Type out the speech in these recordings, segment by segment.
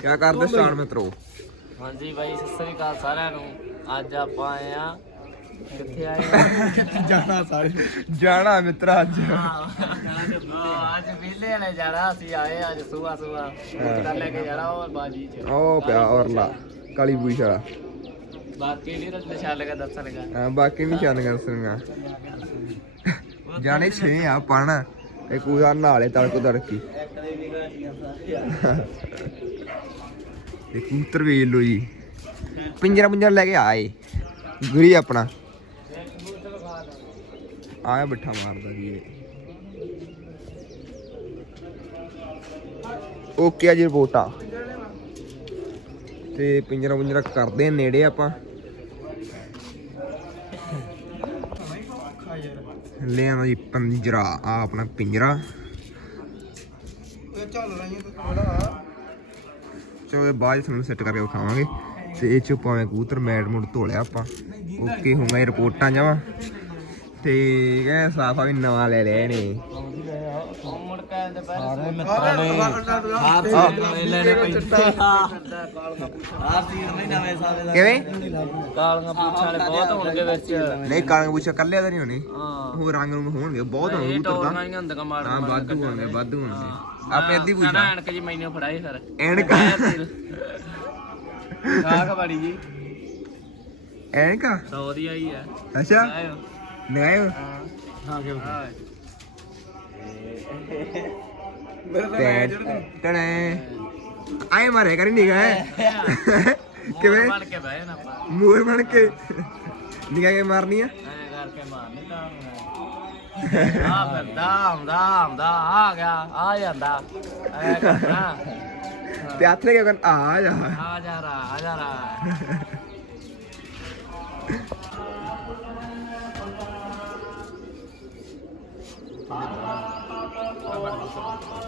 ਕਿਆ ਕਰਦੇ ਸਟਾਰਟ ਮਿੱਤਰੋ? ਹਾਂਜੀ ਬਾਈ ਸਤਿ ਸ੍ਰੀ ਅਕਾਲ ਸਾਰਿਆਂ ਨੂੰ। ਅੱਜ ਆਪਾਂ ਆਏ ਆ ਕਿੱਥੇ ਆਏ ਆ ਜਾਣਾ ਸਾਰੇ। ਜਾਣਾ ਮਿੱਤਰਾ ਅੱਜ। ਹਾਂ, ਅੱਜ ਵਿਹਲੇ ਨੇ ਜਾਣਾ ਅਸੀਂ ਆਏ ਅੱਜ ਸਵੇਰ ਸਵੇਰ। ਕਰ ਲੈ ਕੇ ਜਾਣਾ ਉਹ ਬਾਜੀ ਚ। ਉਹ ਪਿਆ ਔਰਲਾ ਕਾਲੀ ਬੂਸ਼ ਵਾਲਾ। ਬਾਕੀ ਨਹੀਂ ਰੱਖ ਛੱਲ ਕੇ ਦੱਸਣਗਾ। ਹਾਂ, ਬਾਕੀ ਵੀ ਚੰਨ ਕਰ ਸੁਣਗਾ ਜਾਣੇ ਛੇ ਆ ਪਣ। ਇੱਕ ਉਹਦਾ ਨਾਲੇ ਤੜਕੋ ਤੜਕੀ। ਇਹ ਕੂਤਰ ਵੇਖ ਲੋ ਜੀ। ਪਿੰਜਰਾ ਪਿੰਜਰਾ ਲੈ ਕੇ ਆਏ ਗੁਰੀ ਆਪਣਾ। ਆਇਆ ਬਿਠਾ ਮਾਰਦਾ ਜੀ ਇਹ। ਓਕੇ ਆ ਜੀ ਰਿਪੋਰਟਾਂ। ਤੇ ਪਿੰਜਰਾ ਪਿੰਜਰਾ ਕਰਦੇ ਆ ਨੇੜੇ ਆਪਾਂ। ਲੈ ਆਣਾ ਜੀ ਪਿੰਜਰਾ, ਆ ਆਪਣਾ ਪਿੰਜਰਾ। ਚੱਲ ਰਹੀਆਂ ਤੇ ਥੋੜਾ ਚਲੋ ਇਹ ਬਾਅਦ 'ਚ ਤੁਹਾਨੂੰ ਸੈੱਟ ਕਰਕੇ ਵਿਖਾਵਾਂਗੇ। ਤੇ ਇਹ ਚ ਪਾਵੇਂ ਕਬੂਤਰ ਮੈਟ ਮੁੱਟ ਧੋਲਿਆ ਆਪਾਂ। ਓਕੇ, ਹੁਣ ਮੈਂ ਰਿਪੋਰਟਾਂ ਜਾਵਾਂ ਤੇ ਇਹ ਸਾਫਾ ਵੀ ਨਵਾਂ ਲੈ ਲਿਆ ਇਹਨੇ ਸਾਰੇ ਮਿੱਤਰਾਂ ਨੇ ਆਪ ਸੀਟ ਨਵੇਂ ਲੈਣੇ ਪੈਂਦੇ। ਆਪ ਸੀਟ ਨਹੀਂ ਨਵੇਂ ਸਾਰੇ ਦਾ ਕਿਵੇਂ? ਕਾਲੀਆਂ ਪੁੱਛਾਂ ਵਾਲੇ ਬਹੁਤ ਹੋਣਗੇ ਵਿੱਚ। ਨਹੀਂ ਕਾਲਾਂ ਪੁੱਛਾ ਕੱਲਿਆ ਤਾਂ ਨਹੀਂ ਹੋਣੀ। ਹਾਂ। ਉਹ ਰੰਗ ਨੂੰ ਹੋਣਗੇ ਬਹੁਤ ਹੋਣਗੇ ਇਹ ਕਬੂਤਰ ਟੋਰੀਆਂ ਤਾਂ ਹੀ ਹੁੰਦੀਆਂ ਮਾੜਾ ਹਾਂ ਵਾਧੂ ਹੋਣਗੇ ਵਾਧੂ ਹੋਣਗੇ ਆਪੇ ਅੱਧੀ ਪੁੱਛਾ ਐਨਕ ਜੀ ਮੈਨੂੰ ਫੜਾਈ ਫਿਰ। ਐਨਕ ਕਾਕ ਬੜੀ ਜੀ। ਐਨਕਾ 100 ਦੀ ਆਈ ਹੈ ਅੱਛਾ। ਆਇਓ ਨਗਾਇਓ ਹਾਂ। ਕਿਉਂ? ਟਣੇ ਆਏ ਮਾਰੇ ਕਰੀ ਨਹੀਂ ਗਏ ਕਿਵੇਂ? ਬਣ ਕੇ ਬਹਿ ਨਾ ਆਪਾਂ। ਮੂਰ ਬਣ ਕੇ। ਨਿਗਾ ਕੇ ਮਾਰਨੀ ਆ? ਐ ਕਰਕੇ ਮਾਰਨੀ ਤਾਂ ਆ ਫਿਰਦਾ ਆਉਂਦਾ ਆਉਂਦਾ ਆ ਗਿਆ ਆ ਜਾਂਦਾ। ਐ ਕਰਨਾ ਤੇ ਹੱਥ ਲੈ ਕੇ ਕਹਿੰਦਾ ਆ ਜਾ। ਆ ਜਾ ਰਾ ਆ ਜਾ ਰਾ।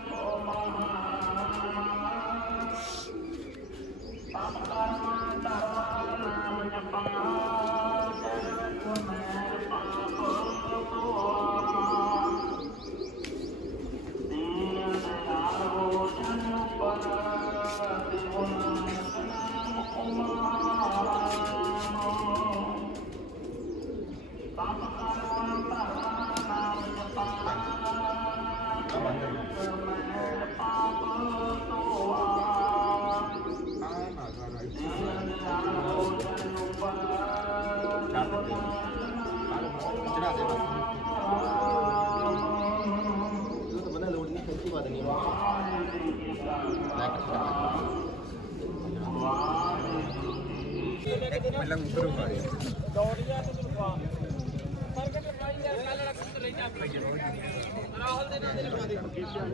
ਪਹਿਲਾਂ ਉੱਪਰ ਉਖਾ ਦੇ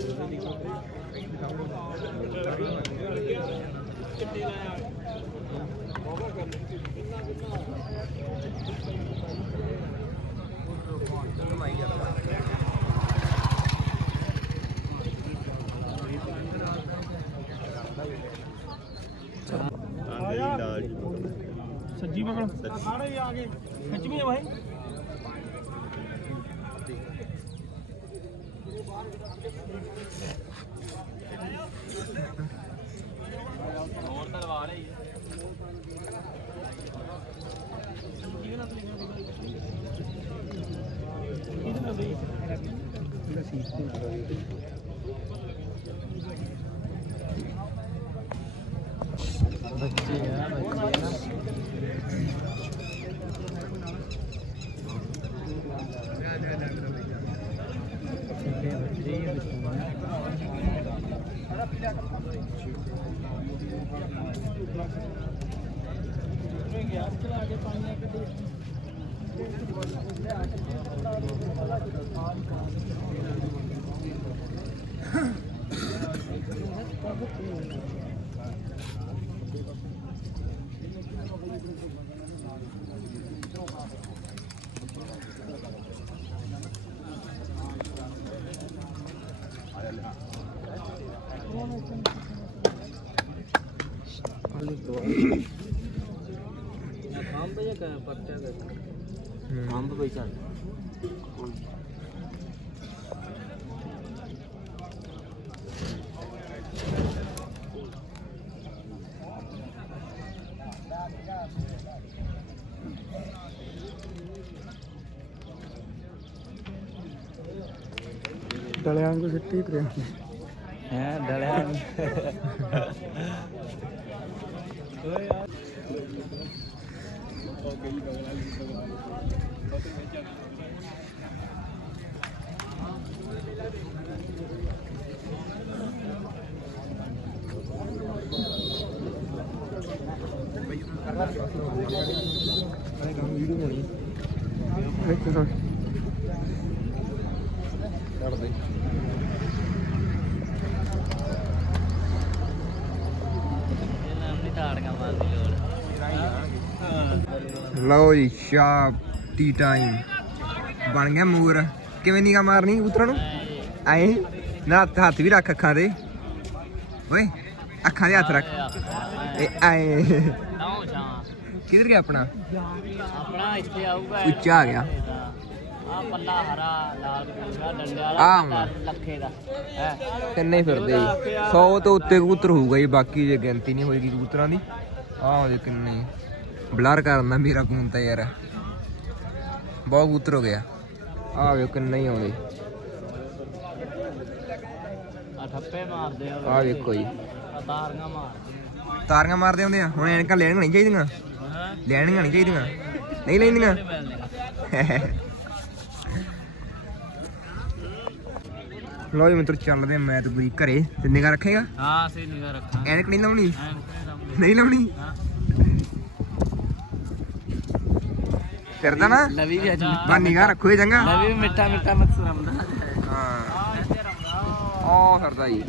ਸੱਜੀ ਪਕੜ ਸਾਰੇ ਆ ਗਏ। ਖਿੱਚਵੀਂ ਆ ਭਾਈ ਹੋਰ ਤਲਵਾਰ ਹੈ ਬੱਚੇ ਆ ਬੱਚੇ ਆ ਛੋਟੇ ਬੱਚੇ ਹੀ ஐம்பது பைசா डलयांग को छुट्टी प्रेम हैं डलयांग ਡਲਿਆਂ ਨੂੰ ਸਿੱਟੀ ਕਰਿਆ ਹੈ ਡਲਿਆ ਇੱਕ ਸੌ ਇਹਨਾਂ ਨੂੰ ਤਾੜੀਆਂ ਮਾਰਦੀ ਲੋੜ ਲਓ ਜੀ ਸ਼ਾਪ ਟੀ ਟਾਈਮ ਬਣ ਗਿਆ ਮੂਰ। ਕਿਵੇਂ ਨੀਗਾ ਮਾਰਨੀ ਉਤਰਨ ਨੂੰ? ਆਏ? ਨਾ ਹੱਥ ਹੱਥ ਵੀ ਰੱਖ ਅੱਖਾਂ ਦੇ ਓਏ ਅੱਖਾਂ ਦੇ ਹੱਥ ਰੱਖ। ਇਹ ਆਏ। ਕਿੱਧਰ ਗਿਆ ਆਪਣਾ? ਆਪਣਾ ਇੱਥੇ ਆਊਗਾ। ਉੱਚਾ ਆ ਗਿਆ। ਆ ਪੱਲਾ ਹਰਾ ਲਾਲ ਪੀਲਾ ਡੰਡੇ ਆਹ ਵਾਲਾ। ਲੱਖੇ ਦਾ। ਹੈ? ਕਿੰਨੇ ਹੀ ਫਿਰਦੇ ਜੀ। 100 ਤੋਂ ਉੱਤੇ ਕਬੂਤਰ ਹੋਊਗਾ ਜੀ ਬਾਕੀ ਜੇ ਗਿਣਤੀ ਨਹੀਂ ਹੋਏਗੀ ਕਬੂਤਰਾਂ ਦੀ। ਆਹ ਉਹਦੇ ਕਿੰਨੇ ਬਲਰ ਕਰਨਾ ਮੇਰਾ ਫੋਨ ਤਾਂ ਯਾਰ ਬਹੁਤ ਕਬੂਤਰ ਹੋ ਗਿਆ। ਆਹ ਵੇਖੋ ਕਿੰਨੇ ਹੀ ਆਉਂਦੇ। ਆ ਠੱਪੇ ਮਾਰਦੇ ਆ ਆਹ ਵੇਖੋ ਜੀ। ਆ ਤਾਰੀਆਂ ਮਾਰਦੇ ਤਾਰੀਆਂ ਮਾਰਦੇ ਹੁੰਦੇ ਆ। ਹੁਣ ਐਨਕਾਂ ਲੈਣੀਆਂ ਨਹੀਂ ਚਾਹੀਦੀਆਂ। ਲੈਣੀਆਂ ਨਹੀਂ ਚਾਹੀਦੀਆਂ। ਨਹੀਂ ਲੋ ਜੀ ਮਿੱਤਰ ਚੱਲਦੇ ਆ ਮੈਂ ਤੇ ਪੂਰੀ ਘਰੇ। ਤੇ ਨਿਗਾ ਰੱਖੇਗਾ? ਹਾਂ ਸੇ ਨਿਗਾ ਰੱਖਾਂ ਐਨਕ ਨਹੀਂ ਲਾਉਣੀ। ਨਹੀਂ ਲਾਉਣੀ। ਫਿਰਦਾ ਨਾ? ਲਵੀ ਵੀ ਅੱਜ ਬਾ ਨਿਗਾ ਰੱਖੋ ਇਹ ਚੰਗਾ ਲਵੀ ਵੀ ਮਿੱਠਾ ਮਿੱਠਾ ਮਸਰਮਦਾ ਹਾਂ। ਆ ਇੱਥੇ ਰਮਦਾ ਉਹ ਫਿਰਦਾ ਜੀ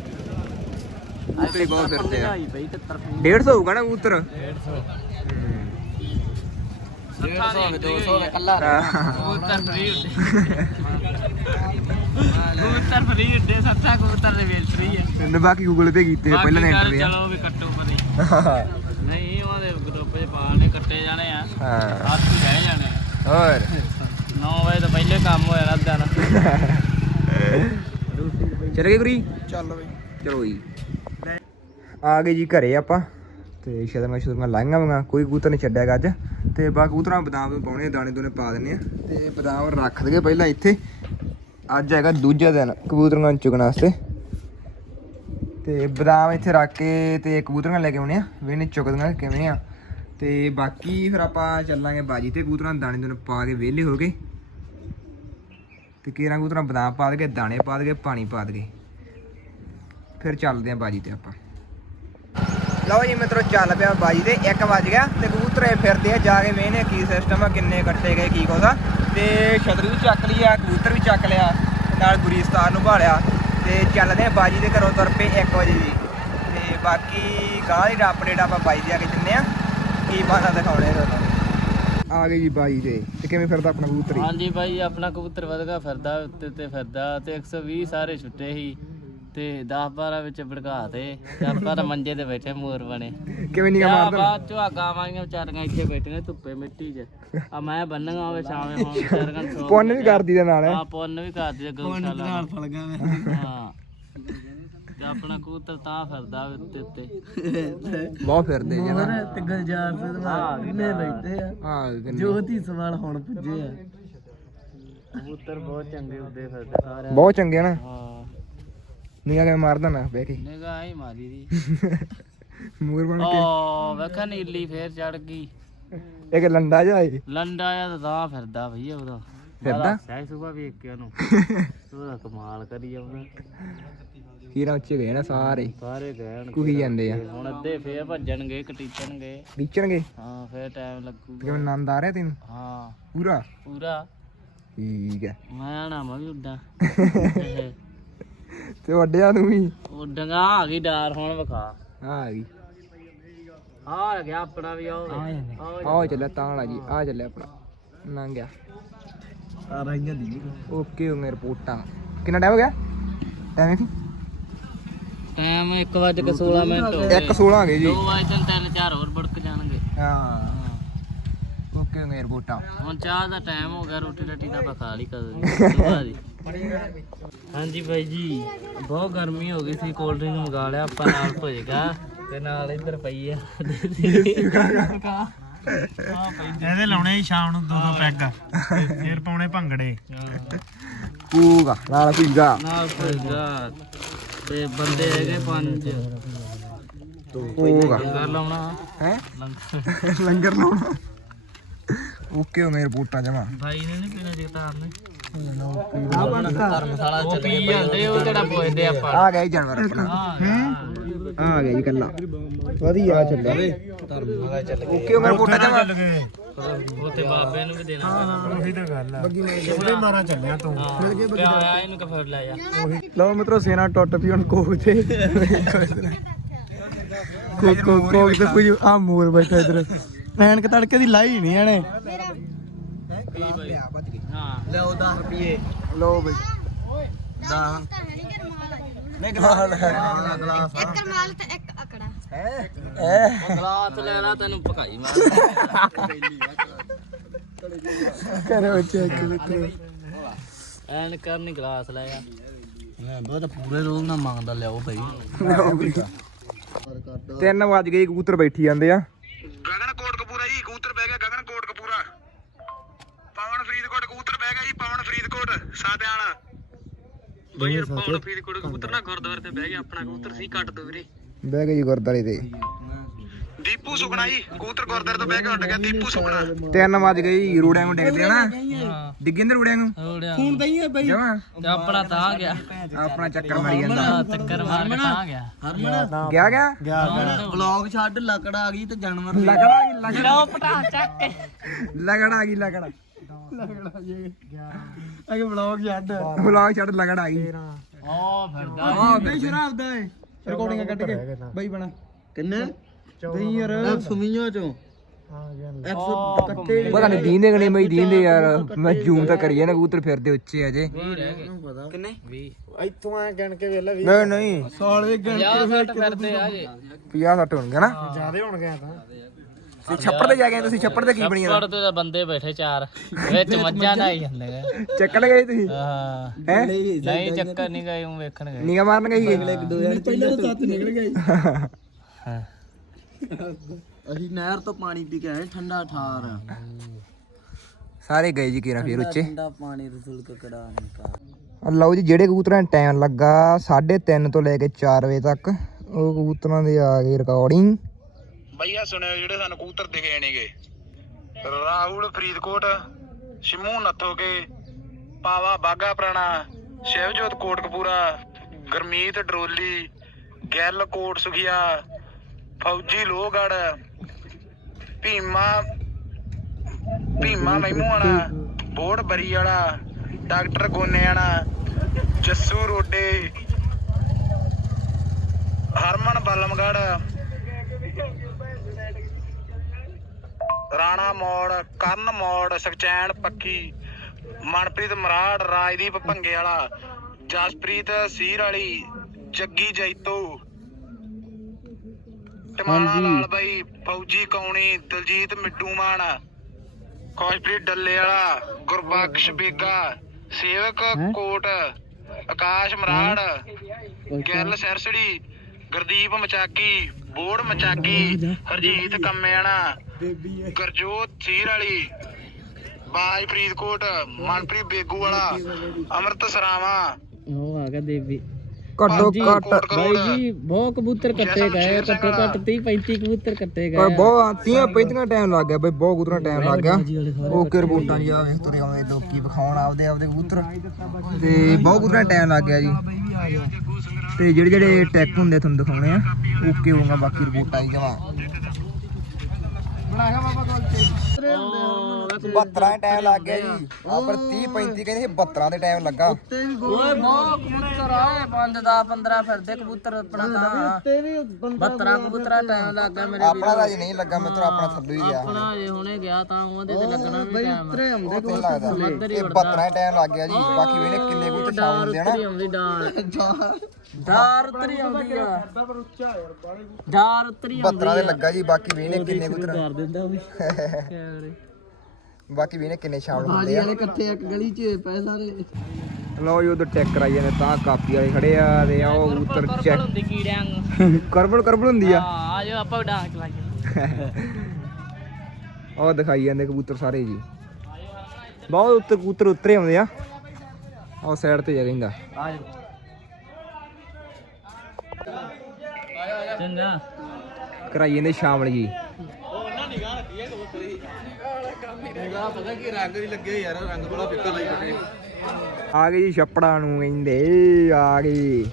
ਹੀ ਬਹੁਤ ਫਿਰਦੇ ਆ। ਬਈ 73 150 ਹੋਊਗਾ ਨਾ ਕਬੂਤਰ? 150 150 200 ਦਾ ਕੱਲਾ। ਕਬੂਤਰ ਫਰੀ ਉੱਡੇ। ਕਬੂਤਰ ਫਰੀ ਉੱਡੇ ਸੱਚਾ ਕਬੂਤਰ ਦੇ ਫਰੀ ਬਾਕੀ ਗੂਗਲ ਪੇ ਕੀਤੇ ਆ, ਪਹਿਲਾਂ ਨੇ ਬਾਕੀ ਐਂਟਰ ਗੱਲ ਚਲੋ ਵੀ ਕੱਟੋ ਪਰੇ। ਨਹੀਂ ਉਹਦੇ ਗਰੁੱਪ 'ਚ ਪਾਣੇ ਕੱਟੇ ਜਾਣੇ ਆ। ਹਾਂ। ਹੱਥ ਹੀ ਰਹਿ ਜਾਣੇ। ਹੋਰ? 9 ਵਜੇ ਤੋਂ ਪਹਿਲੇ ਕੰਮ ਹੋ ਜਾਣਾ ਅੱਧਾ ਨਾ। ਚਲ ਗਏ ਗੁਰੀ? ਚੱਲ ਬਈ। ਚਲੋ ਜੀ ਆ ਗਏ ਜੀ ਘਰੇ ਆਪਾਂ ਤੇ ਸ਼ਦਰਾਂ ਸ਼ੁਦਰਾਂ ਲਾਈਆਂ ਵਾਂਗਾ ਕੋਈ ਕਬੂਤਰ ਨਹੀਂ ਛੱਡਿਆਗਾ ਅੱਜ। ਤੇ ਬਾ ਕਬੂਤਰਾਂ ਬਦਾਮ ਪਾਉਣੇ ਆ, ਦਾਣੇ ਦੂਣੇ ਪਾ ਦਿੰਨੇ ਆ। ਤੇ ਬਦਾਮ ਰੱਖ ਦਗੇ ਪਹਿਲਾਂ ਇੱਥੇ। ਅੱਜ ਹੈਗਾ ਦੂਜਾ ਦਿਨ ਕਬੂਤਰਾਂ ਨੂੰ ਚੁਗਣ ਵਾਸਤੇ। ਤੇ ਬਦਾਮ ਇੱਥੇ ਰੱਖ ਕੇ ਤੇ ਕਬੂਤਰਾਂ ਲੈ ਕੇ ਆਉਣੇ ਆ। ਵੀ ਇਹਨੇ ਚੁਗਦੀਆਂ ਕਿਵੇਂ ਆ? ਤੇ ਬਾਕੀ ਫਿਰ ਆਪਾਂ ਚੱਲਾਂਗੇ ਬਾਜੀ ਤੇ ਕਬੂਤਰਾਂ ਦਾਣੇ ਦੂਣੇ ਪਾ ਕੇ ਵਿਹਲੇ ਹੋ ਗਏ। ਤੇ ਕੇਰਾਂ ਕਬੂਤਰਾਂ ਬਦਾਮ ਪਾ ਦਗੇ ਦਾਣੇ ਪਾ ਦਗੇ ਪਾਣੀ ਪਾ ਦਗੇ ਫਿਰ ਚੱਲਦੇ ਆਂ ਬਾਜੀ ਤੇ ਆਪਾਂ। ਲਓ ਜੀ ਮਿੱਤਰੋ, ਚੱਲ ਪਿਆ ਬਾਜੀ ਤੇ 1 ਵਜ ਗਿਆ ਤੇ ਕਬੂਤਰੇ ਫਿਰਦੇ ਆ, ਜਾ ਕੇ ਵੇਖਨੇ ਕੀ ਸਿਸਟਮ ਆ, ਕਿੰਨੇ ਕੱਟੇ ਗਏ, ਕੀ ਕੋਸਾ ਤੇ ਛਤਰੀ ਵੀ ਚੱਕ ਲਈ ਆ, ਕਬੂਤਰ ਵੀ ਚੱਕ ਲਿਆ, ਨਾਲ ਗੁਰੀਸਤਾਨ ਨੂੰ ਭਾਲਿਆ। ਤੇ ਚੱਲਦੇ ਆ ਬਾਜੀ ਦੇ ਘਰੋਂ ਤੁਰ ਪਏ 1 ਵਜੇ ਦੀ। ਤੇ ਬਾਕੀ ਗਾਹ ਦੀ ਅਪਡੇਟ ਆਪਾਂ ਬਾਜੀ ਦੇ ਆ ਕੇ ਦਿੰਨੇ ਆ। ਕੀ ਬਾਤਾਂ ਦਿਖਾਉਣੇ ਤੁਹਾਨੂੰ? ਆ ਗਈ ਜੀ ਬਾਜੀ ਤੇ ਤੇ ਕਿਵੇਂ ਫਿਰਦਾ ਆਪਣਾ ਕਬੂਤਰ? ਹਾਂਜੀ ਭਾਈ ਆਪਣਾ ਕਬੂਤਰ ਵਧਗਾ ਫਿਰਦਾ ਉੱਤੇ ਤੇ ਫਿਰਦਾ ਤੇ 120 ਸਾਰੇ ਛੁੱਟੇ ਸੀ ਤੇ 10 12 ਵਿੱਚ ਭੜਕਾ ਤੇ ਤੇ ਆਪਾਂ ਤਾਂ ਮੰਜੇ ਤੇ ਬੈਠੇ ਮੋਰ ਬਣੇ। ਕਿਵੇਂ ਨਿਗਾ ਆ ਮਾਰਦਾ ਬਾਅਦ ਚੋਂ ਆ ਗਾਵਾਂ ਆਈਆਂ ਵਿਚਾਰੀਆਂ ਇੱਥੇ ਬੈਠੀਆਂ ਧੁੱਪੇ ਮਿੱਟੀ 'ਚ। ਆ ਮੈਂ ਬੰਨਗਾ ਹੋਵੇ ਸ਼ਾਮੇ ਹੁਣ ਵਿਚਾਰੀਆਂ ਨੂੰ ਸੌਂ ਪੁੰਨ ਵੀ ਕਰਦੀ ਦੇ ਨਾਲ ਆ ਪੁੰਨ ਵੀ ਕਰਦੀ ਗਊਸ਼ਾਲਾ ਨਾਲ। ਫਲ ਗਿਆ ਹਾਂ। ਤੇ ਆਪਣਾ ਕਬੂਤਰ ਤਾਂ ਫਿਰਦਾ ਉੱਤੇ ਉੱਤੇ। ਬਹੁਤ ਫਿਰਦੇ ਜੀ ਨਾ। ਤੇ ਗਲਜਾਰ ਸੇ ਹਾਂ ਕਿੰਨੇ ਬੈਠੇ ਆ। ਹਾਂ ਕਿੰਨੇ। ਜੋਤੀ ਸਵਾਲ ਹੁਣ ਪੁੱਜੇ ਆ। ਕਬੂਤਰ ਬਹੁਤ ਚੰਗੇ ਉੱਡੇ ਫਿਰਦੇ ਸਾਰੇ ਬਹੁਤ ਚੰਗੇ ਆ ਨਾ। ਹਾਂ। ਨਿਗਾ ਕਿਵੇਂ ਮਾਰਦਾ ਨਾ ਬਹਿ ਕੇ। ਨਿਗਾਹ ਹੀ ਮਾਰੀ ਦੀ। ਮੂਰ ਬਣ ਕੇ। ਓ ਵੇਖਾ ਨੀਲੀ ਫੇਰ ਚੜ ਗਈ। ਇੱਕ ਲੰਡਾ ਜਿਹਾ ਏ। ਲੰਡਾ ਆ ਤਾਂ ਤਾਂ ਫਿਰਦਾ ਭਈਆ ਉਹਦਾ। ਫਿਰਦਾ? ਸਹਿ ਸੁਬਾ ਵੇਖ ਕੇ ਉਹਨੂੰ। ਉਹਦਾ ਕਮਾਲ ਕਰੀ ਜਾਂਦਾ। ਹੀਰਾ ਉੱਚੇ ਗਏ ਨਾ ਸਾਰੇ ਸਾਰੇ ਗਏ ਕੁਹੀ ਜਾਂਦੇ ਆ। ਹੁਣ ਅੱਧੇ ਫੇਰ ਭੱਜਣਗੇ ਕਟੀਚਣਗੇ ਵਿਚਣਗੇ ਹਾਂ ਫੇਰ ਟਾਈਮ ਲੱਗੂਗਾ ਕਿਵੇਂ ਆਨੰਦ ਆ ਰਿਹਾ ਤੈਨੂੰ? ਹਾਂ। ਪੂਰਾ? ਪੂਰਾ। ਠੀਕ ਹੈ। ਮੈਂ ਨਾ ਮੈਂ ਵੀ ਉੱਡਾਂ। ਤੇ ਵੱਡਿਆਂ ਨੂੰ ਵੀ? ਉੱਡਾਂਗਾ ਆ ਗਈ ਡਾਰ ਹੁਣ ਵਿਖਾ। ਆ ਆ ਗਈ। ਆ ਗਿਆ ਆਪਣਾ ਵੀ ਆਓ ਆਹ ਚੱਲਿਆ ਤਾਂ ਵਾਲਾ ਜੀ ਆ ਚੱਲਿਆ ਆਪਣਾ। ਲੰਘ ਗਿਆ। ਆ ਰਹੀਆਂ ਦੀ ਓਕੇ ਹੋ ਗਏ ਰਿਪੋਰਟਾਂ। ਕਿੰਨਾ ਟਾਈਮ ਹੋ ਗਿਆ? ਟਾਈਮ ਕੀ ਟਾਈਮ 1:16 ਮਿੰਟ ਹੋ 1:16 ਆ ਗਏ ਜੀ। 2 ਵਜੇ ਤੱਕ ਤਿੰਨ ਚਾਰ ਹੋਰ ਬੜਕ ਜਾਣਗੇ। ਹਾਂ। ਹਾਂ ਓਕੇ ਹੋ ਗਏ ਰਿਪੋਰਟਾਂ ਹੁਣ ਚਾਹ ਦਾ ਟਾਈਮ ਹੋ ਗਿਆ ਰੋਟੀ ਰੱਟੀ ਦਾ ਖਾ ਲਈ ਕਦੋਂ ਦੀ। ਹਾਂਜੀ ਭਾਈ ਜੀ ਬਹੁਤ ਗਰਮੀ ਹੋ ਗਈ ਸੀ ਕੋਲਡ ਡਰਿੰਕ ਮੰਗਾ ਲਿਆ ਆਪਾਂ ਨਾਲ ਭੁਜਗਾ ਤੇ ਨਾਲ ਇੱਧਰ ਪਈ ਆ। ਇਹਦੇ ਲਾਉਣੇ ਸੀ ਸ਼ਾਮ ਨੂੰ ਦੋ ਦੋ ਪੈਗ ਫੇਰ ਪਾਉਣੇ ਭੰਗੜੇ। ਹਾਂ। ਕੂਗਾ ਨਾਲ ਪੀਗਾ ਨਾਲ ਭੇਜਾ ਤੇ ਬੰਦੇ ਹੈਗੇ ਪੰਜ। ਕੂਗਾ ਲੰਗਰ ਲਾਉਣਾ। ਹੈ? ਲੰਗਰ ਲਾਉਣਾ। ਓਕੇ ਹੋ ਮੇਰੇ ਰਿਪੋਰਟਾਂ ਜਮਾ। ਭਾਈ ਨੇ ਨਹੀਂ ਪੀਣਾ ਜਗਤਾਰ ਨੇ। ਧਰਮਸ਼ਾਲਾ ਚ ਪੀ ਜਾਂਦੇ ਉਹ ਜਿਹੜਾ ਪੁੱਛਦੇ ਆਪਾਂ। ਆ ਗਿਆ ਜੀ ਜਾਨਵਰ ਆਪਣਾ। ਆ ਗਿਆ ਜੀ ਕੱਲਾ ਵਧੀਆ ਚੱਲਿਆ। ਧਰਮਸ਼ਾਲਾ ਚੱਲ ਓਕੇ ਹੋ ਮੇਰੇ ਰਿਪੋਰਟਾਂ ਜਮਾ। ਉੱਥੇ ਬਾਬੇ ਨੂੰ ਵੀ ਦੇਣਾ ਪੈਣਾ। ਉਹੀ ਤਾਂ ਗੱਲ ਆ। ਉਹਦੇ ਮਾਰਾ ਚੱਲਿਆ ਤੂੰ। ਮਿਲ ਗਏ ਪਿਆ ਆਇਆ ਇਹਨੂੰ ਕਫਰ ਲੈ ਜਾ ਲਓ ਮਿੱਤਰੋ ਸੇਨਾ ਟੁੱਟ ਪਈ ਹੁਣ ਕੋਕ ਤੇ। ਕੋਕ ਕੋਕ ਕੋਕ ਤੇ ਕੁਝ ਆ ਮੋਰ ਬੈਠਾ ਇਧਰ। ਐਨਕ ਤੜਕੇ ਦੀ ਲਾਈ ਨਹੀਂ ਇਹਨੇ। ਹਾਂ 10 ਰੁਪਏ ਲਓ ਬਈ। ਨਹੀਂ ਗਲਾਸ ਗਲਾਸ ਇੱਕ ਰਮਾਲ ਤੇ ਇੱਕ ਅਕੜਾ। ਹੈ? ਗਲਾਸ ਲੈਣਾ ਤੈਨੂੰ ਪਕਾਈ ਮਾਰ ਕਰੋ ਚੈੱਕ ਮਿੱਤਰੋ ਐਨ ਕਰਨੀ ਗਲਾਸ ਲੈ ਆ। ਮੈਂ ਬਹੁਤ ਪੂਰੇ ਲੋਕ ਨਾ ਮੰਗਦਾ ਲਿਆਓ ਭਾਈ ਤਿੰਨ ਵੱਜ ਗਏ ਕਬੂਤਰ ਬੈਠੀ ਜਾਂਦੇ ਆ ਗਗਨ ਕੋਟ ਕਪੂਰਾ ਜੀ ਕਬੂਤਰ ਬਹਿ ਗਿਆ ਗਗਨ ਕੋਟ ਕਪੂਰਾ ਪਵਨ ਫਰੀਦਕੋਟ ਕਬੂਤਰ ਬਹਿ ਗਿਆ ਜੀ ਪਵਨ ਫਰੀਦਕੋਟ ਸਾਦਿਆਣਾ ਬਈ ਯਾਰ ਪਵਨ ਫਰੀਦਕੋਟ ਕਬੂਤਰ ਨਾ ਗੁਰਦੁਆਰੇ ਤੇ ਬਹਿ ਗਿਆ ਆਪਣਾ ਕਬੂਤਰ ਸੀ ਕੱਟ ਦੋ ਵੀਰੇ। ਬਹਿ ਗਏ ਜੀ ਗੁਰਦਾਰੇ ਤੇ। ਦੀਪੂ ਸੁਖਣਾ ਜੀ ਕਬੂਤਰ ਗੁਰਦੁਆਰੇ ਤੋਂ ਬਹਿ ਕੇ ਉੱਡ ਗਿਆ ਦੀਪੂ ਸੁਖਣਾ ਤਿੰਨ ਵੱਜ ਗਏ ਜੀ ਰੋੜਿਆਂ ਨੂੰ ਡਿੱਗਦੇ ਆ ਨਾ ਹਾਂ ਡਿੱਗੇ ਨੇ? ਰੋੜਿਆਂ ਨੂੰ। ਰੋੜਿਆ ਫੋਨ ਦਈਏ ਬਈ। ਜਮਾ? ਆਪਣਾ ਤਾਂ ਆ ਗਿਆ। ਆਪਣਾ ਚੱਕਰ ਮਾਰੀ ਜਾਂਦਾ। ਚੱਕਰ ਮਾਰ ਕੇ ਤਾਂ ਆ ਗਿਆ। ਗਿਆ। ਗਿਆ ਵਲੌਗ ਛੱਡ ਲੱਕੜ ਆ ਗਈ ਤੇ ਜਾਨਵਰ ਲਗੜਾ ਆ ਗਈ ਲਗੜਾ ਪਟਾ ਚੱਕ ਲਗੜਾ ਆ ਗਈ ਲਗੜਾ ਅਗੇ ਵਲੌਗ ਛੱਡ। ਬੁਲਾਓ ਛੱਡ ਲਗੜਾ ਆ ਫਿਰਦਾ ਹਾਂ ਬਈ ਸ਼ਰਾਬ ਦਾ ਏ। ਰਿਕਾਰਡਿੰਗ ਕੱਢ ਕੇ। ਬਈ ਬਣਾ। ਕਿੰਨੇ? ਦਈ ਯਾਰ ਸੁਮੀਆਂ ਚੋਂ। ਪਤਾ ਨਹੀਂ ਦੀਂਦੇ ਕਿ ਨਹੀਂ ਮੈਂ ਦੀਂਦੇ ਯਾਰ। ਮੈਂ ਜ਼ੂਮ ਤਾਂ ਕਰੀਏ ਨਾ ਕਬੂਤਰ ਫਿਰਦੇ ਉੱਚੇ ਅਜੇ ਕਿੰਨੇ? 20 ਇੱਥੋਂ ਆ ਗਿਣ ਕੇ ਵੇਲਾ ਵੀ ਨਹੀਂ ਨਹੀਂ। ਸਾਲੇ ਗਿਣ 50 60 ਫਿਰਦੇ ਆ ਜੇ। 50 60 ਹੋਣਗੇ ਨਾ। ਜਿਆਦੇ ਹੋਣ ਗਿਆ ਤਾਂ। ਤੇ ਛੱਪੜ ਤੇ ਜਾ ਗਏ ਤੁਸੀਂ ਛੱਪੜ ਤੇ ਕੀ ਬਣੀ ਪੜ ਤੇ ਤਾਂ ਬੰਦੇ ਬੈਠੇ ਚਾਰ ਵਿੱਚ ਮੱਝਾਂ ਨਾ ਹੀ ਜਾਂਦੇ ਚੱਕਣ ਗਏ ਤੁਸੀਂ? ਹਾਂ। ਹੈ? ਨਹੀਂ ਚੱਕਰ ਨਹੀਂ। ਗਏ ਉਹ ਵੇਖਣ ਗਏ। ਨੀਗਾ ਮਾਰਨ ਗਏ ਸੀਗੇ? ਪਹਿਲਾਂ ਤਾਂ ਸੱਤ ਨਿਕਲ ਗਏ ਹਾਂ। ਅਸੀਂ ਨਹਿਰ ਤੋਂ ਪਾਣੀ ਪੀ ਕੇ ਆਏ ਠੰਡਾ ਠਾਰ। ਸਾਰੇ ਗਏ ਜੀ ਕੀਰਾ ਫੇਰ ਉੱਚੇ। ਠੰਡਾ ਪਾਣੀ ਰਸੂਲ ਕਕੜਾ ਨਿਕਾ ਆਹ ਲਓ ਜੀ ਜਿਹੜੇ ਕਬੂਤਰਾਂ ਨੂੰ ਟਾਈਮ ਲੱਗਾ 3:30 ਤੋਂ ਲੈ ਕੇ 4 ਵਜੇ ਤੱਕ ਉਹ ਕਬੂਤਰਾਂ ਦੇ ਆ ਗਏ ਰਿਕਾਰਡਿੰਗ ਬਈਆ ਸੁਣਿਓ ਜਿਹੜੇ ਸਾਨੂੰ ਕਬੂਤਰ ਦਿਖੇ ਨੇਗੇ। ਰਾਹੁਲ, ਫਰੀਦਕੋਟ, ਸ਼ਿਮੂ, ਨੱਥੋਕੇ, ਪਾਵਾ ਬਾਗਾ ਪ੍ਰਾਣਾ, ਸ਼ਿਵਜੋਤ, ਕੋਟਕਪੂਰਾ, ਗਰਮੀਤ, ਡਰੋਲੀ, ਗੈਲ ਕੋਟ ਸੁਖੀਆ ਫੌਜੀ ਲੋਹਗੜ ਭੀਮਾ ਭੀਮਾ ਮਹਿਮੂਆਣਾ ਬੋੜ ਬਰੀ ਵਾਲਾ ਡਾਕਟਰ ਗੋਨੇਆਣਾ, ਜੱਸੂ ਰੋਡੇ, ਹਰਮਨ ਬਲਮਗੜ ਰਾਣਾ ਮੋੜ ਕਰਨ ਮੋੜ ਸੁਖਚੈਨ ਪੱਕੀ ਮਨਪ੍ਰੀਤ ਮਰਾੜ ਰਾਜਦੀਪ ਭੰਗੇ ਵਾਲਾ ਜਸਪ੍ਰੀਤ ਸੀਰ ਵਾਲੀ ਜੱਗੀ ਜੈਤੋ। ਟਮਾਣਾ ਲਾਲ ਬਾਈ ਫੌਜੀ ਕੌਣੀ ਦਲਜੀਤ ਮਿੱਟੂ ਮਾਨ ਖੁਸ਼ਪ੍ਰੀਤ ਡੱਲੇ ਵਾਲਾ ਗੁਰਬਖਸ਼ ਬੇਗਾ ਸੇਵਕ ਕੋਟ ਆਕਾਸ਼ ਮਰਾੜ ਗਿੱਲ ਸਰਸੜੀ ਗੁਰਦੀਪ ਮਚਾਕੀ ਬੋੜ ਮਚਾਕੀ ਹਰਜੀਤ ਕੰਮਿਆਣਾ ਗੁਰਜੋਤ ਸੀਰ ਵਾਲੀ ਬਾਈ ਫਰੀਦਕੋਟ ਮਨਪ੍ਰੀਤ ਬੇਗੂ ਵਾਲਾ ਅਮਰਤ ਸਰਾਵਾ। ਉਹ ਆ ਗਿਆ ਦੇਵੀ ਘੱਟੋ ਘੱਟ ਬਾਈ ਜੀ ਬਹੁਤ ਕਬੂਤਰ ਕੱਟੇ ਗਏ ਘੱਟੋ ਘੱਟ 30 35 ਕਬੂਤਰ ਕੱਟੇ ਪਰ ਗਏ ਬਹੁਤ 30 35 ਟਾਈਮ ਲੱਗ ਗਿਆ ਬਈ ਬਹੁਤ ਕਬੂਤਰਾਂ ਟਾਈਮ ਲੱਗ ਗਿਆ। ਓਕੇ ਰਿਪੋਰਟਾਂ ਜੀ ਆ ਵੇਖ ਤੁਰੇ ਆਉਂਦੇ ਲੋਕੀ ਵਿਖਾਉਣ ਆਪਦੇ ਆਪਦੇ ਕਬੂਤਰ। ਤੇ ਬਹੁਤ ਕਬੂਤਰਾਂ ਟਾਈਮ ਲੱਗ ਗਿਆ ਜੀ। ਤੇ ਜਿਹੜੇ ਜਿਹੜੇ ਟੈਕ ਹੁੰਦੇ ਤੁਹਾਨੂੰ ਦਿਖਾਉਣੇ ਆ ਓਕੇ ਹੋਊਗਾ ਬਾਕੀ ਰਿਪੋਰਟਾਂ ਜੀ ਜਮਾ ਉਹ 72 ਟਾਈਮ ਲੱਗ ਗਿਆ ਜੀ। ਆ ਪਰ 30 35 ਕਹਿੰਦੇ ਸੀ 72 ਦੇ ਟਾਈਮ ਲੱਗਾ। ਓਏ ਬਹੁਤ ਕਬੂਤਰ ਆਏ 5 10 15 ਫਿਰਦੇ ਕਬੂਤਰ ਆਪਣਾ ਤਾਂ। 72 ਕਬੂਤਰਾਂ ਟਾਈਮ ਲੱਗ ਗਿਆ ਮੇਰੇ ਆਪਣਾ ਤਾਂ ਅਜੇ ਨਹੀਂ ਲੱਗਾ ਮਿੱਤਰ ਆਪਣਾ ਥੱਲੇ ਹੀ ਗਿਆ। ਆਪਣਾ ਜੇ ਹੁਣੇ ਗਿਆ ਤਾਂ ਉਹਦੇ ਤੇ ਲੱਗਣਾ ਵੀ ਟਾਈਮ ਉਹ ਤੇ ਲੱਗਦਾ। ਇਹ 72 ਟਾਈਮ ਲੱਗ ਗਿਆ ਜੀ। ਬਾਕੀ ਵੇਨੇ ਕਿੰਨੇ ਕਬੂਤਰ ਸ਼ਾਮ ਹੁੰਦੇ ਆ ਨਾ। ਉਤਰੀ ਆਉਂਦੀ ਡਾਰ। ਡਾਰ। ਉਤਰੀ ਆਉਂਦੀ ਆ। ਡਾਰ ਉਤਰੀ 72 ਦੇ ਲੱਗਾ ਜੀ ਬਾਕੀ ਵੇਨੇ ਕਿੰਨੇ ਕਬੂਤਰ ਕਰ ਦਿੰਦਾ ਵੀ। ਬਾਕੀ ਵੇਨੇ ਕਿੰਨੇ ਸ਼ਾਮ ਨੂੰ ਹੁੰਦੇ ਆ। ਇਕੱਠੇ ਇੱਕ ਗਲੀ 'ਚ ਪਏ ਸਾਰੇ। ਲਓ ਜੀ ਉਧਰ ਚੈੱਕ ਕਰਾਈ ਜਾਂਦੇ ਤਾਂ ਕਾਪੀ ਵਾਲੇ ਖੜੇ ਆ ਤੇ ਆ ਉਹ ਕਬੂਤਰ ਚੈੱਕ ਹੁੰਦੀ ਕੀੜਿਆਂ ਨੂੰ ਕਰਬਲ ਕਰਬਲ ਹੁੰਦੀ ਆ? ਆ ਜਾਓ ਆਪਾਂ ਡਾਂਸ ਲਾਈਏ ਉਹ ਦਿਖਾਈ ਜਾਂਦੇ ਕਬੂਤਰ ਸਾਰੇ ਜੀ। ਬਹੁਤ ਉੱਤੇ ਕਬੂਤਰ ਉਤਰੇ ਆਉਂਦੇ ਆ। ਉਹ ਸਾਈਡ ਤੇ ਜਾ ਕਹਿੰਦਾ ਆ ਜਾ ਚੰਗਾ। ਕਰਾਈ ਜਾਂਦੇ ਸ਼ਾਮਲ ਜੀ। ਪਤਾ ਕੀ ਰੰਗ ਨਹੀਂ ਲੱਗੇ ਯਾਰ ਰੰਗ ਬੜਾ ਫਿੱਕਾ ਲਾਈ ਬੈਠੇ। ਆ ਗਈ ਜੀ ਛੱਪੜਾ ਨੂੰ ਕਹਿੰਦੇ ਆ ਗਈ।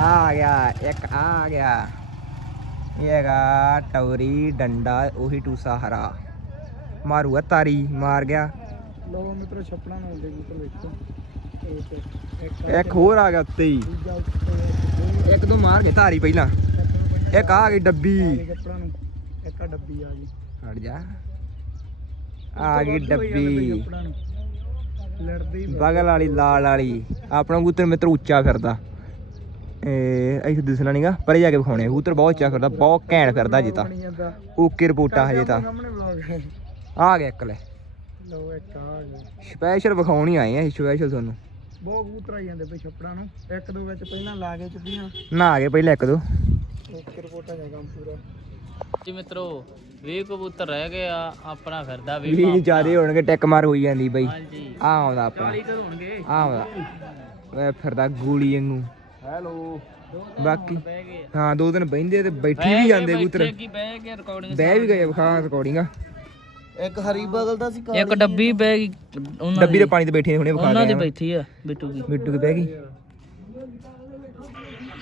ਆ ਗਿਆ ਇੱਕ ਆ ਗਿਆ। ਇਹ ਹੈਗਾ ਟੌਰੀ ਡੰਡਾ ਉਹੀ ਟੂਸਾ ਹਰਾ। ਮਾਰੂਗਾ ਤਾਰੀ ਮਾਰ ਗਿਆ। ਲੋ ਮਿੱਤਰੋ ਛੱਪਣਾ ਨੂੰ ਦੇ ਕਬੂਤਰ ਵੇਖੋ। ਇੱਕ ਹੋਰ ਆ ਗਿਆ ਉੱਤੇ ਹੀ। ਇੱਕ ਦੋ ਮਾਰ ਕੇ ਤਾਰੀ ਪਹਿਲਾਂ। ਇੱਕ ਆ ਗਈ ਡੱਬੀ। ਇੱਕ ਆ ਡੱਬੀ ਆ ਗਈ। ਹਟ ਜਾ। ਆ ਗਈ ਡੱਬੀ। ਬਗਲ ਵਾਲੀ ਲਾਲ ਵਾਲੀ। ਆਪਣਾ ਕਬੂਤਰ ਮਿੱਤਰ ਉੱਚਾ ਫਿਰਦਾ। ਇਹ ਇੱਥੇ ਦਿਸਣਾ ਨਹੀਂਗਾ ਪਰੇ ਜਾ ਕੇ ਵਿਖਾਉਣੇ ਕਬੂਤਰ ਬਹੁਤ ਉੱਚਾ ਫਿਰਦਾ ਬਹੁਤ ਘੈਂਟ ਫਿਰਦਾ ਜੀ ਤਾਂ। ਓਕੇ ਰਿਪੋਰਟਾਂ ਹਜੇ ਤਾਂ। ਆ। ਗਿਆ ਇੱਕ ਲੈ। ਲੋ ਇੱਕ ਆ ਗਿਆ। ਸਪੈਸ਼ਲ ਵਿਖਾਉਣ ਹੀ ਆਏ ਆ ਸਪੈਸ਼ਲ ਤੁਹਾਨੂੰ। ਬਹੁਤ ਕਬੂਤਰ ਆਈ ਜਾਂਦੇ ਪਈ ਛੱਪੜਾਂ ਨੂੰ। ਇੱਕ ਦੋ ਵਿੱਚ ਪਹਿਲਾਂ ਲਾ ਕੇ ਚੁੱਕੀਆਂ। ਨਾ ਆ ਗਏ ਪਹਿਲਾਂ ਇੱਕ ਦੋ। ਓਕੇ ਰਿਪੋਰਟ ਆ ਕੰਮ ਪੂਰਾ। ਜੀ ਮਿੱਤਰੋ 20 ਕਬੂਤਰ ਰਹਿ ਗਏ ਆ ਆਪਣਾ ਫਿਰਦਾ ਵੀ ਵੀ ਜਿਆਦੇ ਹੋਣਗੇ ਟੈਕ ਮਾਰ ਹੋਈ ਜਾਂਦੀ ਬਈ। ਹਾਂਜੀ। ਆ ਆਉਂਦਾ ਆਪਣਾ। 40 ਕਰ ਹੋਣਗੇ। ਆ ਆਉਂਦਾ। ਵੇ ਫਿਰਦਾ ਗੋਲੀ ਵਾਂਗੂ। ਹੈਲੋ। ਬਾਕੀ ਬਹਿ ਗਏ। ਹਾਂ ਦੋ ਦਿਨ ਬਹਿੰਦੇ ਤੇ ਬੈਠੀ ਵੀ ਜਾਂਦੇ ਕਬੂਤਰ। ਕੀ ਬਹਿ ਕੇ ਰਿਕਾਰਡਿੰਗ ਬਹਿ ਵੀ ਗਏ ਵਿਖਾ ਰਿਕਾਰਡਿੰਗਾਂ ਇੱਕ ਹਰੀ ਬਗਲ ਦਾ ਸੀ ਇੱਕ ਡੱਬੀ ਬਹਿ ਗਈ ਉਹਨਾਂ ਡੱਬੀ ਦੇ। ਪਾਣੀ ਤੇ ਬੈਠੀ ਹੁਣੇ ਵਿਖਾ ਉਹਨਾਂ ਦੀ ਦੇ ਬੈਠੀ ਆ ਬਿੱਟੂ ਦੀ। ਮਿੱਟੂ ਕੇ ਬਹਿ ਗਈ।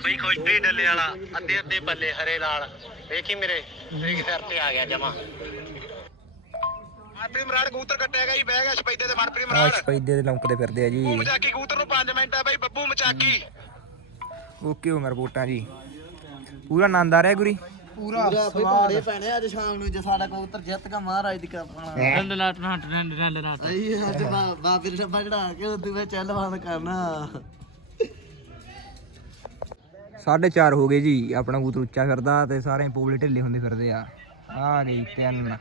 ਬਈ ਖੋਸਟਰੀ ਡੱਲੇ ਵਾਲਾ ਅੱਧੇ ਅੱਧੇ ਪੱਲੇ ਹਰੇ ਲਾਲ। ਵੇਖੀ ਮੇਰੇ ਤੇਰੇ ਸਿਰ ਤੇ ਆ ਗਿਆ ਜਮਾ। ਮਨਪ੍ਰੀਤ ਮਰਾੜ ਕਬੂਤਰ ਕੱਟਿਆ ਗਿਆ ਜੀ ਬਹਿ ਗਿਆ ਸਪੈਦੇ ਤੇ ਮਨਪ੍ਰੀਤ ਮਰਾੜ। ਸਪੈਦੇ ਦੇ ਲੰਕਦੇ ਫਿਰਦੇ ਆ ਜੀ। ਮਚਾਕੀ ਕਬੂਤਰ ਨੂੰ 5 ਮਿੰਟ ਆ ਬਈ ਬੱਬੂ ਮਚਾਕੀ। ਓਕੇ ਹੋ ਰਿਪੋਰਟਾਂ ਜੀ। ਪੂਰਾ ਆਨੰਦ ਆ ਰਿਹਾ ਗੁਰੀ? ਪੂਰਾ ਪਹਾੜੇ ਪੈਣੇ ਅੱਜ ਸ਼ਾਮ ਨੂੰ ਜੇ ਸਾਡਾ ਕਬੂਤਰ ਜਿੱਤ ਕੇ ਮਹਾਰਾਜ ਦੀ ਕਰਪਣਾ ਰੰਡ ਲਾਟ ਨਾਟ ਰੰਡ ਰੰਡ ਨਾਟ ਅਈ ਅੱਜ ਬਾ- ਬਾਬੇ ਦੇ ਡੱਬਾ ਚੜਾ ਕੇ ਉਹਦੇ ਵਿੱਚ ਕਰਨਾ। 4:30 ਹੋ ਗਏ ਜੀ, ਆਪਣਾ ਕਬੂਤਰ ਉੱਚਾ ਫਿਰਦਾ ਤੇ ਸਾਰੇ ਪੋਲੇ ਢਿੱਲੇ ਹੁੰਦੇ ਫਿਰਦੇ ਆ। ਆ ਗਈ ਤਿੰਨ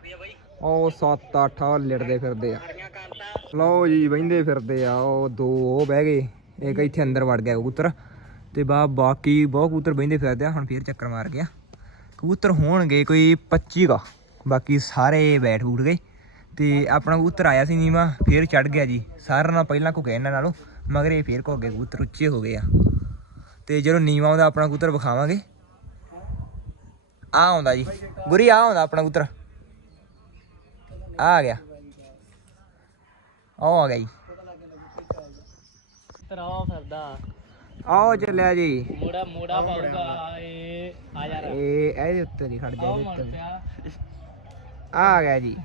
ਉਹ 7 8 ਲਿੜਦੇ ਫਿਰਦੇ ਆ। ਲਓ ਜੀ ਬਹਿੰਦੇ ਫਿਰਦੇ ਆ। ਉਹ ਦੋ, ਉਹ ਬਹਿ ਗਏ। ਇੱਕ ਇੱਥੇ ਅੰਦਰ ਵੜ ਗਿਆ ਕਬੂਤਰ ਤੇ ਬਾ, ਬਾਕੀ ਬਹੁਤ ਕਬੂਤਰ ਬਹਿੰਦੇ ਫਿਰਦੇ ਆ। ਹੁਣ ਫੇਰ ਚੱਕਰ ਮਾਰ ਗਿਆ। ਕਬੂਤਰ ਹੋਣਗੇ ਕੋਈ 25 ਦਾ ਬਾਕੀ ਸਾਰੇ ਬੈਠ ਬੂਠ ਗਏ ਤੇ ਆਪਣਾ ਕਬੂਤਰ ਆਇਆ ਸੀ ਨੀਵਾ, ਫੇਰ ਚੜ ਗਿਆ ਜੀ। ਸਾਰਿਆਂ ਨਾਲ ਪਹਿਲਾਂ ਘੁ ਗਏ ਇਹਨਾਂ ਨਾਲੋਂ, ਮਗਰ ਇਹ ਫੇਰ ਘੁ ਗਏ ਕਬੂਤਰ, ਉੱਚੇ ਹੋ ਗਏ ਆ। ਤੇ ਜਦੋਂ ਨੀਵਾ ਆਉਂਦਾ ਆਪਣਾ ਕਬੂਤਰ ਵਿਖਾਵਾਂਗੇ। ਆ ਆਉਂਦਾ ਜੀ। ਗੁਰੀ ਆ ਆਉਂਦਾ ਆਪਣਾ ਕਬੂਤਰ। ਆ ਆ ਗਿਆ ਆ ਗਿਆ ਜੀ। ਫਿਰਦਾ। ਆਓ ਚੱਲਿਆ ਜੀ। ਮੋੜਾ ਮੋੜਾ ਪਾਊਗਾ। ਏ ਆ ਜਾ ਇਹ ਇਹਦੇ ਉੱਤੇ ਨਹੀਂ ਖੜ ਜਾ ਇਹਦੇ ਉੱਤੇ ਆ ਗਿਆ ਜੀ।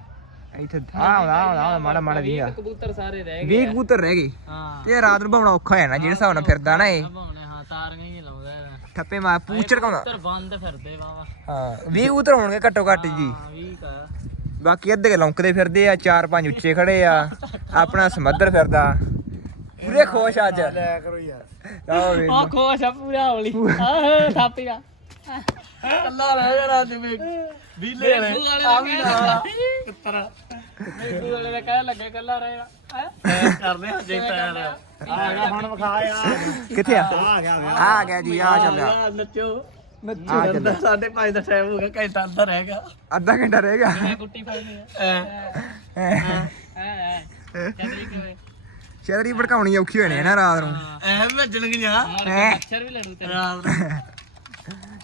ਇੱਥੇ ਆ ਆਉਂਦਾ ਆ ਆਉਂਦਾ, ਮਾੜਾ ਮਾੜਾ ਦੀਗਾ ਕਬੂਤਰ ਸਾਰੇ ਰਹਿ 20 ਕਬੂਤਰ ਰਹਿ ਗਏ। ਹਾਂ। ਤੇ ਰਾਤ ਨੂੰ ਭਾਉਣਾ ਔਖਾ ਹੋ ਜਾਣਾ ਜਿਹੜੇ ਹਿਸਾਬ ਨਾਲ ਫਿਰਦਾ ਨਾ ਇਹ। ਤਾਰੀਆਂ ਹੀ ਲਾਉਂਦਾ ਇਹਦਾ। ਠੱਪੇ ਮਾਰ ਪੂਛ ਚੜਕਾਉਂਦਾ ਕਬੂਤਰ ਬੰਦ ਫਿਰਦੇ ਵਾਵਾ ਹਾਂ 20 ਕਬੂਤਰ ਹੋਣਗੇ ਘੱਟੋ ਘੱਟ ਜੀ। ਹਾਂ ਵੀ ਕਾ ਬਾਕੀ ਅੱਧੇ ਲੌਂਕਦੇ ਫਿਰਦੇ ਆ ਚਾਰ ਪੰਜ ਉੱਚੇ ਖੜੇ ਆ ਆਪਣਾ ਸਮੱਦਰ ਫਿਰਦਾ। ਪੂਰੇ ਖੁਸ਼ ਅੱਜ। ਲੈ ਕਰੋ ਯਾਰ। ਆਓ ਵੇ ਆ ਖੋਸ਼ ਆ ਪੂਰਾ ਹੌਲੀ। ਆਹ ਥਾਪੀਗਾ ਕੱਲਾ ਰਹਿ ਜਾਣਾ ਜਿਵੇਂ ਵੀਲੇ ਨੇ ਆ ਵੀ ਨਾ ਕਿੱਤਰ। ਮੇਰੇ ਵਾਲੇ ਦਾ ਕਹਿ ਲੱਗੇ ਕੱਲਾ ਰਹੇਗਾ ਕਰਨੇ ਹਜੇ ਤੈਰ ਆ ਗਿਆ ਹੁਣ ਵਿਖਾ ਯਾਰ ਕਿੱਥੇ ਆ? ਆ ਗਿਆ ਜੀ ਆ ਚੱਲਿਆ। ਨੱਚੋ ਆ ਨੱਚੋ। ਚੱਲਿਆ ਅੰਦਰ ਸਾਢੇ ਪੰਜ ਦਾ ਟਾਈਮ ਹੋ ਗਿਆ ਘੰਟਾ ਅੰਦਰ ਰਹਿ ਗਿਆ। ਅੱਧਾ ਘੰਟਾ ਰਹਿ ਗਿਆ। ਮੈਂ ਕੁੱਟੀ ਫੜਨੀ ਆ ਐ। ਐ। ਸ਼ਹਿਰੀ ਭੜਕਾਉਣੀ ਔਖੀ ਹੋਣੀ ਹੈ ਨਾ ਰਾਤ ਨੂੰ। ਐ ਭੱਜਣ ਗਿਆ ਮਾਰ ਕੇ ਮੱਛਰ ਵੀ ਲੜੂ ਤੇ ਰਾਤ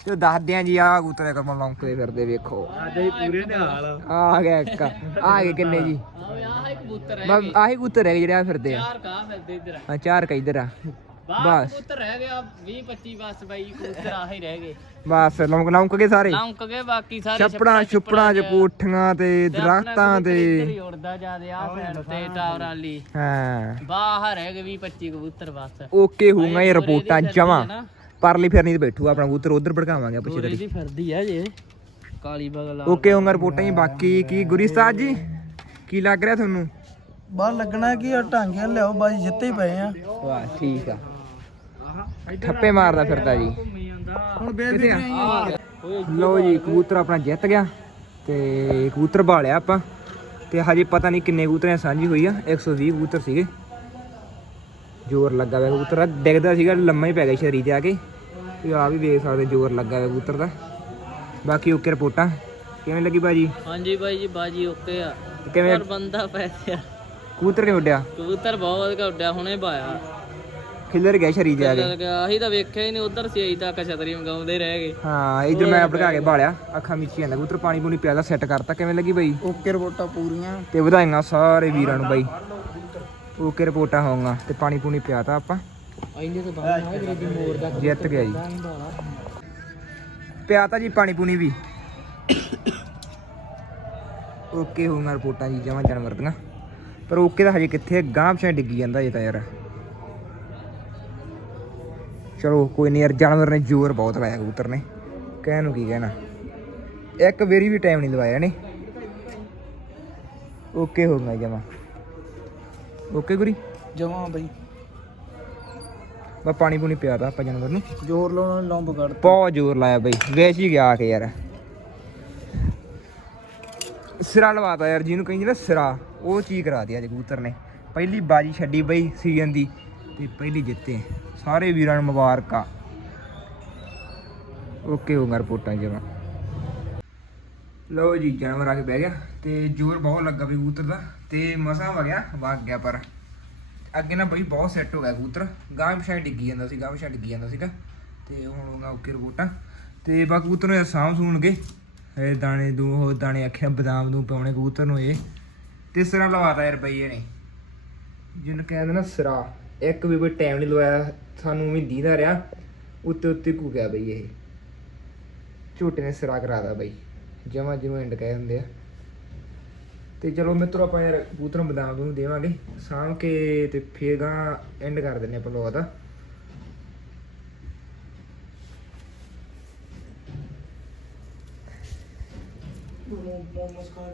ਤੇ ਦੱਸਦੇ ਆ ਜੀ ਆ ਕਬੂਤਰ ਇੱਕ ਲੌਂਕਦੇ ਫਿਰਦੇ ਵੇਖੋ। ਅੱਜ ਹੀ ਪੂਰੇ ਨੇ ਹਾਲ ਆ ਗਿਆ ਇੱਕ। ਆ ਗਏ ਕਿੰਨੇ ਜੀ? ਆਹ ਆਹ ਇੱਕ ਕਬੂਤਰ ਹੈ ਬਸ ਆਹੀ ਕਬੂਤਰ ਰਹਿ ਗਏ ਜਿਹੜੇ ਆ ਫਿਰਦੇ ਆ। ਚਾਰ ਕਾ ਫਿਰਦੇ ਇਧਰ ਆ। ਚਾਰ ਕ ਇੱਧਰ ਆ। ਬਾਹਰ ਬਸ। ਕਬੂਤਰ ਰਹਿ ਗਿਆ 20 25 ਬਸ ਬਾਈ ਕਬੂਤਰ ਆਹੀ ਰਹਿ ਗਏ। ਬਸ ਲੌਂਕ ਲੌਂਕ ਕੇ ਸਾਰੇ? ਲੌਂਕ ਗਏ ਬਾਕੀ ਸਾਰੇ ਛੱਪੜਾਂ ਛੁੱਪੜਾਂ ਚ ਕੋਠੀਆਂ ਤੇ ਦਰਖਤਾਂ ਇੱਧਰ ਤੇ। ਹੀ ਉੜਦਾ ਜਾਦੇ ਆ ਸਾਈਡ ਤੇ ਟਾਵਰ ਵਾਲੀ। ਹਾਂ। ਬਾਹਰ ਰਹਿ ਗਏ 20 25 ਕਬੂਤਰ ਬਸ। ਓਕੇ ਹੋਊਗਾ ਇਹ ਰਿਪੋਰਟਾਂ ਜਮਾ। ਹੈ। ਪਰਲੀ ਫਿਰਨੀ ਤੇ ਬੈਠੂ ਆਪਣਾ ਕਬੂਤਰ ਉਧਰ ਭੜਕਾਵਾਂਗੇ ਪਿੱਛੇ ਗੋਰੇ ਫਿਰਦੀ ਆ ਜੇ ਕਾਲੀ ਬਗਲ ਓਕੇ ਹੋਊਗਾ ਰਿਪੋਰਟਾਂ ਜੀ ਬਾਕੀ ਕੀ ਗੁਰਿਸਤਾਦ ਜੀ? ਕੀ ਲੱਗ ਰਿਹਾ ਤੁਹਾਨੂੰ? ਬਾਹਰ ਲੱਗਣਾ ਕੀ ਆ ਢਾਂਗੇ ਲਿਆਓ ਬਾਜੀ ਜਿੱਤੇ ਹੀ ਪਏ ਆ। ਵਾਹ ਠੀਕ ਆ। ਠੱਪੇ ਮਾਰਦਾ ਫਿਰਦਾ ਜੀ। ਹੁਣ ਆ? ਲੋ ਜੀ ਕਬੂਤਰ ਆਪਣਾ ਜਿੱਤ ਗਿਆ ਤੇ ਕਬੂਤਰ ਭਾਲਿਆ ਆਪਾਂ। ਤੇ ਹਜੇ ਪਤਾ ਨਹੀਂ ਕਿੰਨੇ ਕਬੂਤਰਾਂ ਦੀ ਸਾਂਝੀ ਹੋਈ ਆ 120 ਕਬੂਤਰ ਸੀਗੇ। ਜ਼ੋਰ ਲੱਗਾ ਹੋਇਆ ਕਬੂਤਰ ਦਾ। ਡਿੱਗਦਾ ਸੀਗਾ ਲੰਮਾ ਹੀ ਪੈ ਗਿਆ ਸ਼ਰੀਰ ਤੇ ਆ ਕੇ। ਤੇ ਆ ਵੀ ਵੇਖ ਸਕਦੇ ਜ਼ੋਰ ਲੱਗਾ ਹੋਇਆ ਕਬੂਤਰ ਦਾ। ਬਾਕੀ ਓਕੇ ਰਿਪੋਰਟਾਂ। ਕਿਵੇਂ ਲੱਗੀ ਬਾਜੀ ਹਾਂਜੀ ਬਾਈ ਜੀ ਬਾਜੀ ਓਕੇ ਆ। ਤੇ ਕਿਵੇਂ ਪਰ ਬੰਦਾ ਆ। ਕਬੂਤਰ ਕਿਵੇਂ ਉੱਡਿਆ? ਕਬੂਤਰ ਬਹੁਤ ਵਧੀਆ ਉੱਡਿਆ ਹੁਣੇ ਪਾਇਆ। ਖਿੱਲਰ ਗਿਆ ਸ਼ਰੀ ਜਾ ਕੇ। ਅਸੀਂ ਤਾਂ ਵੇਖਿਆ ਹੀ ਨਹੀਂ ਉਧਰ ਸੀ ਅਸੀਂ ਤਾਂ ਕਛਤਰੀ ਮੰਗਾਉਂਦੇ ਰਹਿ ਗਏ। ਹਾਂ ਇਧਰ ਮੈਂ ਭੜਕਾ ਕੇ ਬਾਲਿਆ ਅੱਖਾਂ ਮੀਚੀ ਜਾਂਦਾ ਕਬੂਤਰ ਪਾਣੀ ਪੂਣੀ ਪਿਆਦਾ ਸੈੱਟ ਕਰਤਾ। ਕਿਵੇਂ ਲੱਗੀ ਬਾਈ ਓਕੇ ਰਿਪੋਰਟਾਂ ਪੂਰੀਆਂ। ਤੇ ਵਧਾਈਆਂ ਸਾਰੇ ਵੀਰਾਂ ਨੂੰ ਬਾਈ ਓਕੇ ਰਿਪੋਰਟਾਂ ਹੋਊਗਾ ਤੇ ਪਾਣੀ ਪੂਣੀ ਪਿਆਤਾ ਆਪਾਂ। ਇੰਨੇ ਤਾਂ ਬਾਹਰ ਨਾ ਜਿਹੜੇ ਦੀ ਮੋਰ ਦਾ ਜਿੱਤ ਗਿਆ ਜੀ। ਪਿਆਤਾ ਜੀ ਪਾਣੀ ਪੂਣੀ ਵੀ। ਓਕੇ ਹੋਊਗਾ ਰਿਪੋਰਟਾਂ ਜੀ ਜਮਾਂ ਜਾਨਵਰ ਦੀਆਂ। ਪਰ ਓਕੇ ਤਾਂ ਹਜੇ ਕਿੱਥੇ ਗਾਂਹ ਪਿਛਾਂ ਡਿੱਗੀ ਜਾਂਦਾ ਇਹ ਤਾਂ ਯਾਰ। ਚਲੋ ਕੋਈ ਨਹੀਂ ਯਾਰ ਜਾਨਵਰ ਨੇ ਜ਼ੋਰ ਬਹੁਤ ਲਾਇਆ ਕਬੂਤਰ ਨੇ। ਕਹਿਣ ਨੂੰ ਕੀ ਕਹਿਣਾ। ਇੱਕ ਵਾਰੀ ਵੀ ਟਾਈਮ ਨਹੀਂ ਲਵਾਇਆ ਨੇ ਓਕੇ ਹੋਊਗਾ ਜਮਾ। ਓਕੇ ਗੁਰੀ? ਜਮਾ ਬਈ। ਬਾ ਪਾਣੀ ਪੂਣੀ ਪਿਆਦਾ ਆਪਾਂ ਜਾਨਵਰ ਨੂੰ। ਜ਼ੋਰ ਲਾਉਣ ਲੰਬ ਕੱਢ ਬਹੁਤ ਜ਼ੋਰ ਲਾਇਆ ਬਈ। ਵੇਚ ਹੀ ਗਿਆ ਆ ਕੇ ਯਾਰ। ਸਿਰਾ ਲਵਾਤਾ ਯਾਰ ਜਿਹਨੂੰ ਕਹਿੰਦੇ ਨਾ ਸਿਰਾ। ਉਹ ਚੀਜ਼ ਕਰਾ ਦਿਆ ਕਬੂਤਰ ਨੇ। ਪਹਿਲੀ ਬਾਜੀ ਛੱਡੀ ਬਈ ਸੀਜ਼ਨ ਦੀ ਤੇ ਪਹਿਲੀ ਜਿੱਤੇ। ਸਾਰੇ ਵੀਰਾਂ ਨੂੰ ਮੁਬਾਰਕਾਂ। ਓਕੇ ਹੋ ਗਿਆ ਰਿਪੋਰਟਾਂ ਜਮਾ। ਲਓ ਜੀ ਜਾਨਵਰ ਆ ਕੇ ਬਹਿ ਗਿਆ ਤੇ ਜ਼ੋਰ ਬਹੁਤ ਲੱਗਾ ਵੀ ਕਬੂਤਰ ਦਾ। ਤੇ ਮਸਾਂ ਵਗਿਆ ਵਗ ਗਿਆ ਪਰ। ਅੱਗੇ ਨਾ ਬਈ ਬਹੁਤ ਸੈੱਟ ਹੋ ਗਿਆ ਕਬੂਤਰ। ਗਾਂ ਪਿਛਾਂ ਡਿੱਗੀ ਜਾਂਦਾ ਸੀ ਗਾਂ ਪਿਛਾਂ ਡਿੱਗੀ ਜਾਂਦਾ ਸੀਗਾ। ਤੇ ਹੁਣ ਹੋ ਓਕੇ ਰਿਪੋਰਟਾਂ। ਤੇ ਬਾ ਕਬੂਤਰ ਨੂੰ ਯਾਰ ਸਾਂਭ ਸੂਣਗੇ ਇਹ ਦਾਣੇ ਦੂ, ਉਹ ਦਾਣੇ ਆਖਿਆ, ਬਦਾਮ ਨੂੰ ਪਾਉਣੇ ਕਬੂਤਰ ਨੂੰ ਇਹ। ਤਿਸ ਤਰ੍ਹਾਂ ਲਵਾਤਾ ਯਾਰ ਬਈ ਇਹਨੇ। ਜਿਹਨੂੰ ਕਹਿੰਦੇ ਨਾ ਸਰਾ। ਇੱਕ ਵੀ ਕੋਈ ਟਾਈਮ ਨਹੀਂ ਲਵਾਇਆ, ਸਾਨੂੰ ਵੀ ਦੀਦਾ ਰਿਹਾ। ਉੱਤੇ ਉੱਤੇ ਘੁ ਗਿਆ ਬਈ ਇਹ। ਝੋਟੇ ਨੇ ਸਿਰਾ ਕਰਾਦਾ ਬਈ। ਜਮਾ ਜਿਹਨੂੰ ਐਂਡ ਕਹਿ ਦਿੰਦੇ ਆ। ਤੇ ਚਲੋ ਮਿੱਤਰੋ ਆਪਾਂ ਯਾਰ ਕਬੂਤਰ ਨੂੰ ਬਦਾਮ ਨੂੰ ਦੇਵਾਂਗੇ, ਸਾਂਭ ਕੇ ਤੇ ਫੇਰ ਗਾਂ ਐਂਡ ਕਰ ਦਿੰਨੇ ਆਪਾਂ ਲੋਕ ਦਾ। ਮੋਮੋਸ ਖਾ